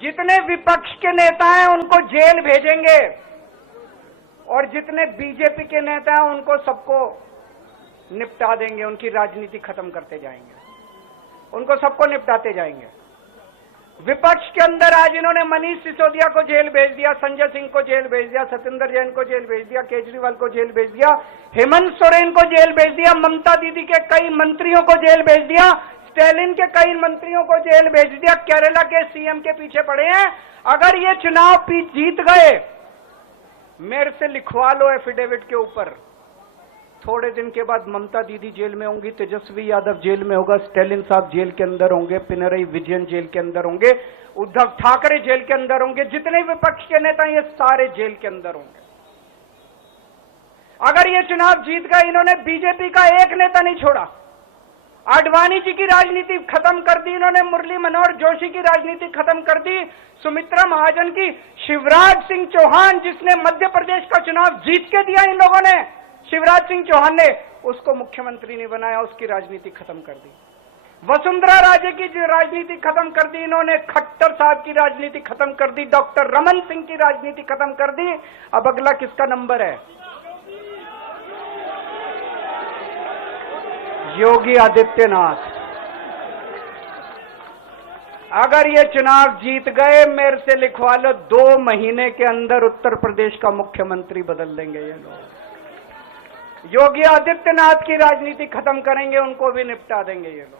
जितने विपक्ष के नेता हैं उनको जेल भेजेंगे और जितने बीजेपी के नेता हैं उनको सबको निपटा देंगे, उनकी राजनीति खत्म करते जाएंगे, उनको सबको निपटाते जाएंगे। विपक्ष के अंदर आज इन्होंने मनीष सिसोदिया को जेल भेज दिया, संजय सिंह को जेल भेज दिया, सत्येंद्र जैन को जेल भेज दिया, केजरीवाल को जेल भेज दिया, हेमंत सोरेन को जेल भेज दिया, ममता दीदी के कई मंत्रियों को जेल भेज दिया, स्टैलिन के कई मंत्रियों को जेल भेज दिया, केरला के सीएम के पीछे पड़े हैं। अगर ये चुनाव जीत गए, मेरे से लिखवा लो एफिडेविट के ऊपर, थोड़े दिन के बाद ममता दीदी जेल में होंगी, तेजस्वी यादव जेल में होगा, स्टैलिन साहब जेल के अंदर होंगे, पिनरई विजयन जेल के अंदर होंगे, उद्धव ठाकरे जेल के अंदर होंगे, जितने विपक्ष के नेता ये सारे जेल के अंदर होंगे। अगर ये चुनाव जीत गए, इन्होंने बीजेपी का एक नेता नहीं छोड़ा, आडवाणी जी की राजनीति खत्म कर दी इन्होंने, मुरली मनोहर जोशी की राजनीति खत्म कर दी, सुमित्रा महाजन की, शिवराज सिंह चौहान जिसने मध्य प्रदेश का चुनाव जीत के दिया इन लोगों ने, शिवराज सिंह चौहान ने उसको मुख्यमंत्री नहीं बनाया, उसकी राजनीति खत्म कर दी। वसुंधरा राजे की जो राजनीति खत्म कर दी इन्होंने, खट्टर साहब की राजनीति खत्म कर दी, डॉक्टर रमन सिंह की राजनीति खत्म कर दी। अब अगला किसका नंबर है? योगी आदित्यनाथ। अगर ये चुनाव जीत गए, मेरे से लिखवा लो, 2 महीने के अंदर उत्तर प्रदेश का मुख्यमंत्री बदल देंगे ये लोग। योगी आदित्यनाथ की राजनीति खत्म करेंगे, उनको भी निपटा देंगे ये लोग।